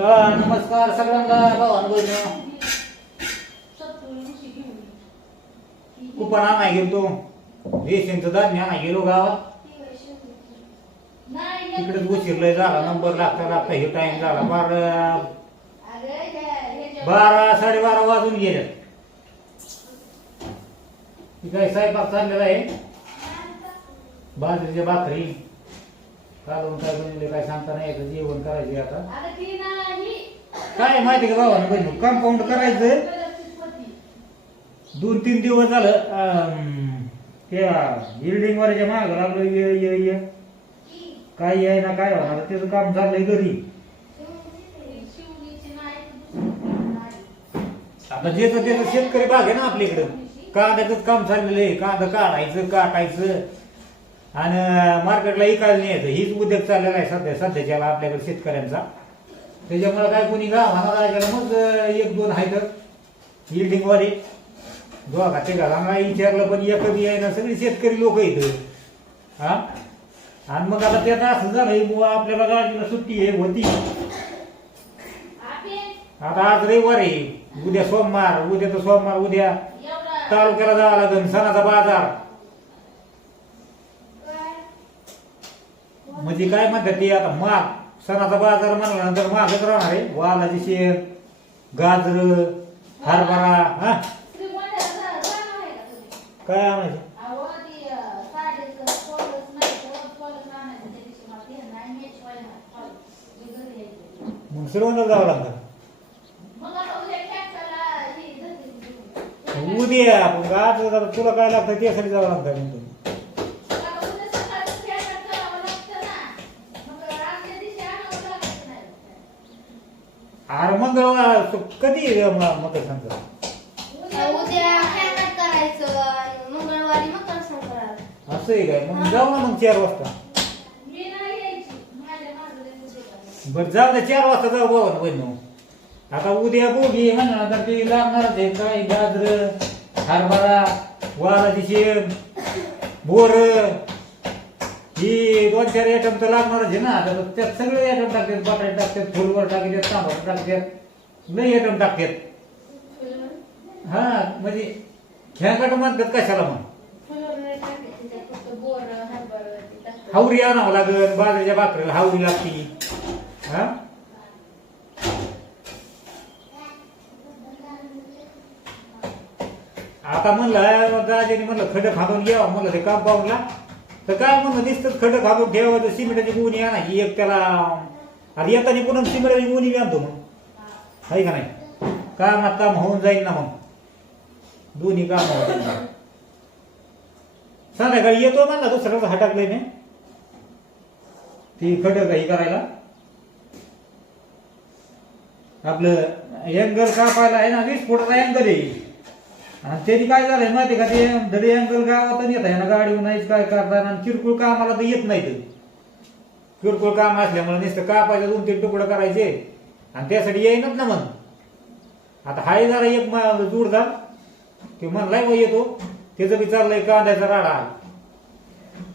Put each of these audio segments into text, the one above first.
तर नमस्कार सगळ्यांना. भावानं कुपन आणाय गेलो रेशनचं धान्य आणाय गेलो गावात. तिकडेच उशीरलंय झाला नंबर लागता लागता हे टाइम झाला बारा. बारा साडेबारा वाजून गेले. ती काय स्वयंपाक चाललेला आहे. बाजरीच्या भाकरी. कालवून काय बनवले काय सांगता नाही येत जेवण करायचे आता. काय माहिती का भावानं बहिणी? कंपाऊंड करायचं. दोन तीन दिवस झालं अं, त्या बिल्डिंग वरच्या माग लागलो ये ये ये. काय आहे ना काय होणार त्याचं काम चाललंय घरी. आता ज्याचं त्याचं शेतकरी भाग आहे ना आपल्याकडं कांद्याचंच काम चाललेलं आहे. कांदा काढायचं काटायचं. आणि मार्केटला इकायला न्यायचं हीच उद्योग चाललेला आहे सध्या. सध्याच्याला आपल्याकडे शेतकऱ्यांचा. त्याच्यामुळे काय कोणी गावाला मग एक दोन आहेत. बिल्डिंग वाले दोघा ते घरांना विचारलं पण एक बी आहे ना सगळी शेतकरी लोक येत हा? आणि मग आता त्यात असं झालं आपल्याला गाडीला सुट्टी आहे होती. आता आज रविवार आहे. उद्या सोमवार. उद्या तर सोमवार उद्या तालुक्याला जावं लागेल. सणाचा बाजार. म्हणजे काय म्हणतात ते आता माग सणाचा बाजार म्हणल्यानंतर मागच राहणार आहे. वालाची शेर गाजर हरभरा हा? काय आणायचं? मग श्रीगोंदा जावं लागतं उद्या आपण आज जरा तुला काय लागतं त्यासाठी जावं लागतं म्हणतो. अरे तू कधी मकर संक्रांत उद्या खेळात करायचं? आणि मंगळवारी मकर संक्रांत असं आहे काय? मग जाऊ ना मग चार वाजता. बरं जाऊ दे चार वाजता जाऊ बाबा बहिणू आता उद्या बोगी म्हणणार तर ते लागणारच आहे. काय गाजर हरभरा वालाची शेण बोर ही दोन चार आयटम तर लागणारच आहे ना. तर त्यात सगळे आयटम टाकतात बटाटे टाकतात फुलवर टाकतात तांबट टाकतात लई आयटम टाकतात हा म्हणजे खेळाट म्हणतात कशाला मग? हावरी आणावं लागेल बाजरीच्या भाकरीला हावरी लागती. हा? आता म्हणलं दाजीने म्हणलं खडं खांदून घ्यावं म्हणलं ते कंपाऊंडला तर काय म्हणलं दिसतं खडं खांदून ठेवावं तर सिमेंटाची गुणी आणायची एक त्याला अरे येताना पुन्हा सिमेंटाची गुणी आणतो मग. आहे का नाही? काम काम होऊन जाईल ना मग. दोन्ही काम होऊन ना. संध्याकाळी येतो म्हणला दुसऱ्याचं हटाकलंय मी. ती खडक हे करायला. आपलं अँगल कापायला आहे ना वीस फुटाचा अँगल आहे. आणि त्यांनी काय झालंय माहिती का? ते दडी अँगल गावात येत आहे ना गाडीवर नाहीच काय करताना आणि किरकोळ कामाला तर येत नाही ते किरकोळ काम असल्यामुळे नुसतं कापायचं दोन तीन तुकडं करायचे आणि त्यासाठी येईनच ना मग आता हाय जरा एक जोडदार ते म्हणलाय मग येतो. त्याचं बी चाललंय कांद्याचा राडा.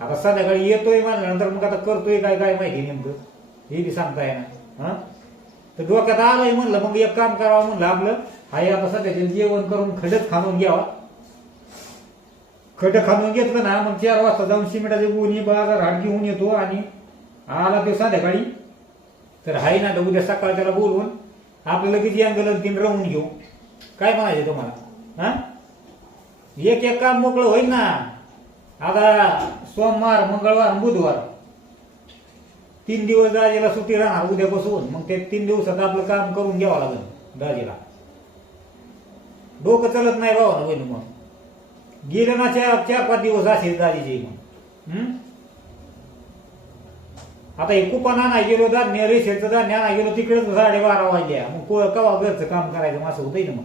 आता संध्याकाळी येतोय म्हणल्यानंतर मग आता करतोय काय काय माहिती नेमकं. हे बी सांगता येणार हा? तर डोक्यात आलंय म्हणलं मग एक काम करावं म्हणलं आपलं. हाय आता सध्याच्या जेवण करून खडक खाणून घ्यावा. खडक खाणून घेतलं ना मग चार वाजता जाऊन सिमेंटाचे गुणी बाजार हाट घेऊन येतो आणि आला ते संध्याकाळी. तर हाय ना तर उद्या सकाळ त्याला बोलवून आपलं लगेच अँगल तीन राहून घेऊ. काय म्हणायचं तुम्हाला? हा? एक एक काम मोकळं होईल ना. आता सोमवार मंगळवार बुधवार. तीन दिवस दाजीला सुट्टी राहणार उद्यापासून. मग ते तीन दिवसात आपलं काम करून घ्यावं लागेल दाजीला. डोकं चालत नाही भावा ना बहिणी मग. गेलं ना चार चार पाच दिवस असेल दाजीचे मग. आता हे कुपन आणा गेलो धान्य रेशनचं धान्य आणा गेलो तिकडेच साडेबारा वाजल्या. मग कवा घरचं काम करायचं मग असं होतंय ना मग.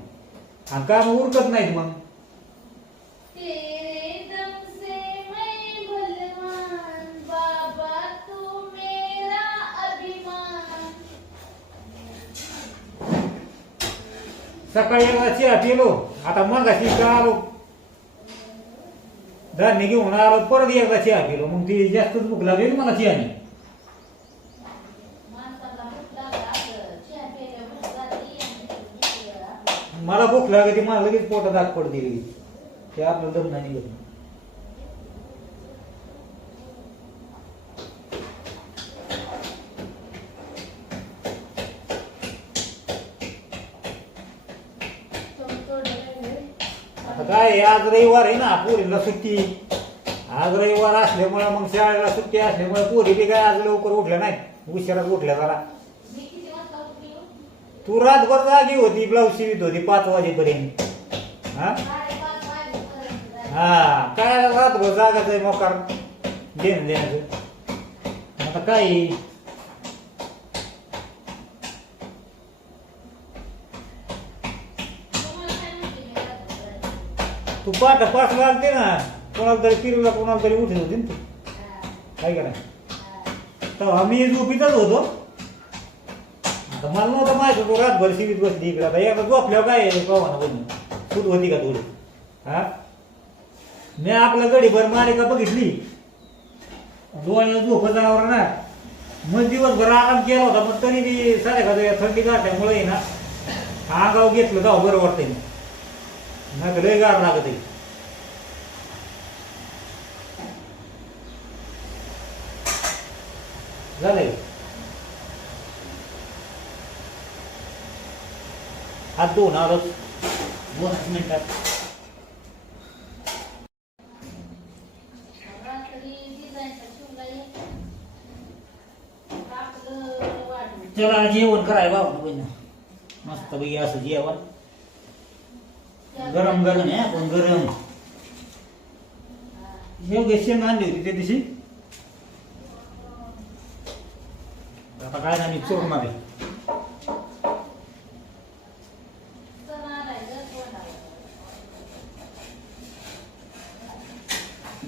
आणि काम उरकत नाहीत मग. सकाळी एकदा चिरा पिलो. आता मग अशी का आलो. धान्य घेऊन आलो परत एकदा चिरा पिलो. मग ती जास्तच भूक लागली मला चियाने मला भूक लागली मला लगेच पोटात आग दिली ते आपलं दमना निघत. काय आज रविवार आहे ना पोरीला सुट्टी. आज रविवार असल्यामुळे मग शाळेला सुट्टी असल्यामुळे पोरी बी काय आज लवकर उठल्या नाही. उशिराच उठल्या जरा. तू रातभर जागी होती ब्लाऊज शिवित होती पाच वाजेपर्यंत. हा? हा काय रातभर जागाच आहे मोकार? देणं देण्याचं आता काय तू पाठ पाठ लागते ना कोणाला तरी किरीला कोणाला तरी उठत होती ना तू. काय करा तर आम्ही झोपीतच होतो. आता मला नव्हतं माहिती होतो रातभर शिवीत बसली इकडे. आता एकदा झोपल्यावर काय पवाना पावाना सूट होती का थोडी? हा? मी आपल्या गडीभर मालिका बघितली. डोळ्याला झोप जनावर ना मग दिवसभर आराम केला होता पण तरी बी साडे थंडी गाठल्यामुळे ना ना आगाव घेतलं जाऊ बरं वाटतंय. नाही लय गार लागत झालंय? हात दोन आलोच दोन मिनिटात. चला जेवण कराय बाबा मस्त पैकी असं जेवण. गरम गरम आहे पण गरम योग्य शेंग आणली होती त्या दिवशी आता काय नाही मी चोरणार आहे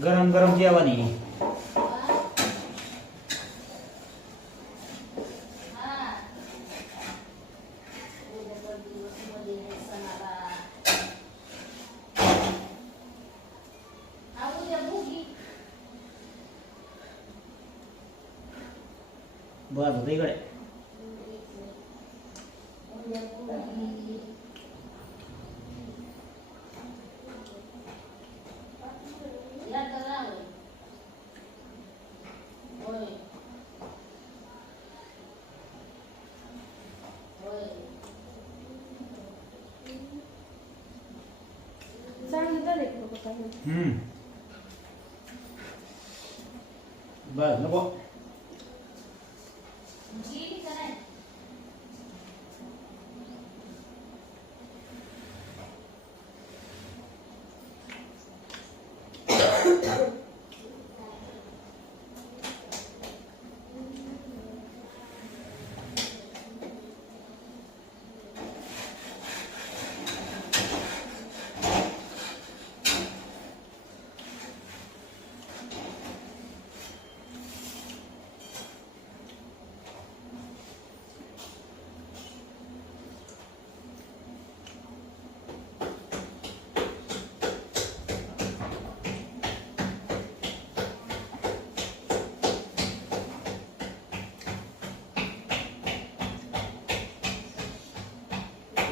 गरम गरम जेवण आहे बस होतं इकडे चांगलं झालंय की बाबा काय. हम्म बस नको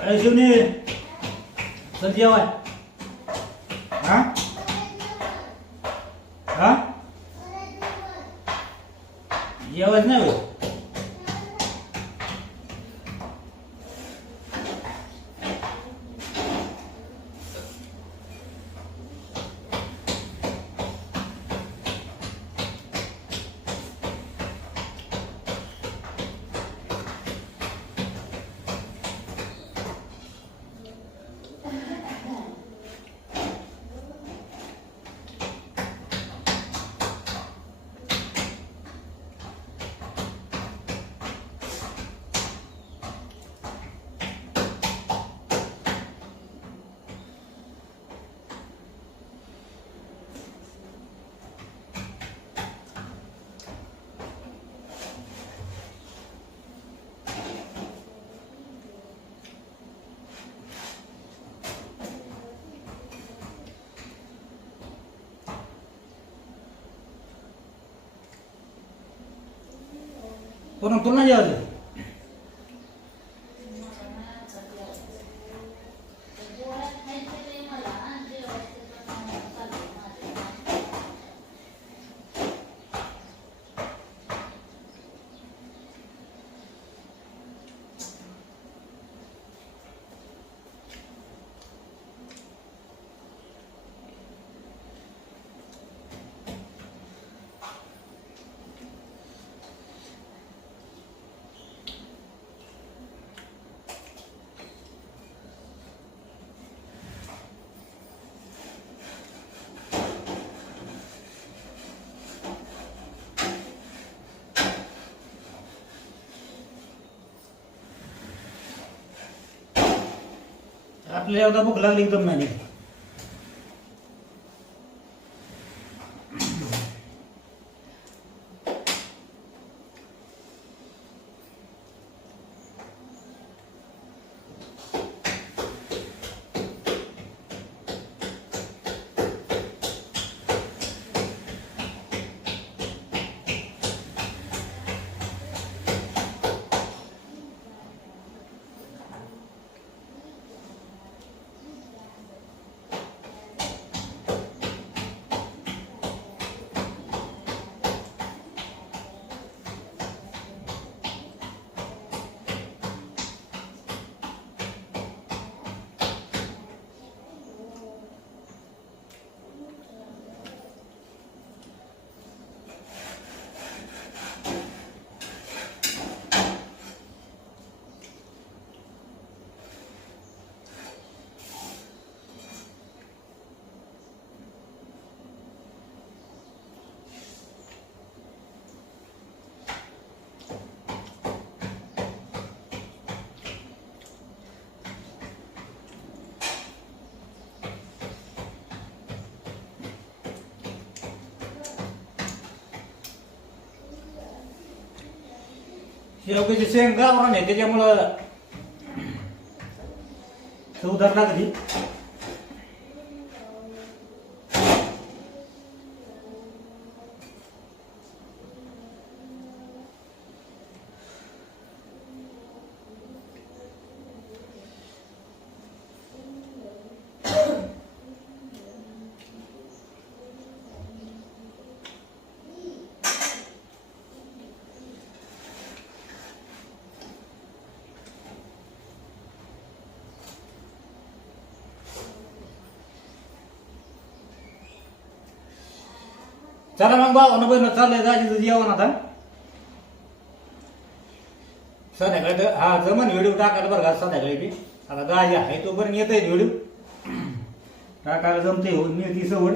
अरे शिवने चल जेवाय हा हा जेवायच नाही होय पण तुला नाही जेवायचं आपल्याला एवढा भूक लागली एकदम नाही शेवग्याची शेंग गावरान आहे त्याच्यामुळं चौदार लागली. चला मग भावानं बहिण चाललंय दाजीचं जेवण आता. संध्याकाळी तर- हा जमन व्हिडिओ टाकायला बरं का संध्याकाळी बी. आता दाजी आहे तोपर्यंत येत आहे व्हिडिओ. टाकायला जमते हो मी ती सवड.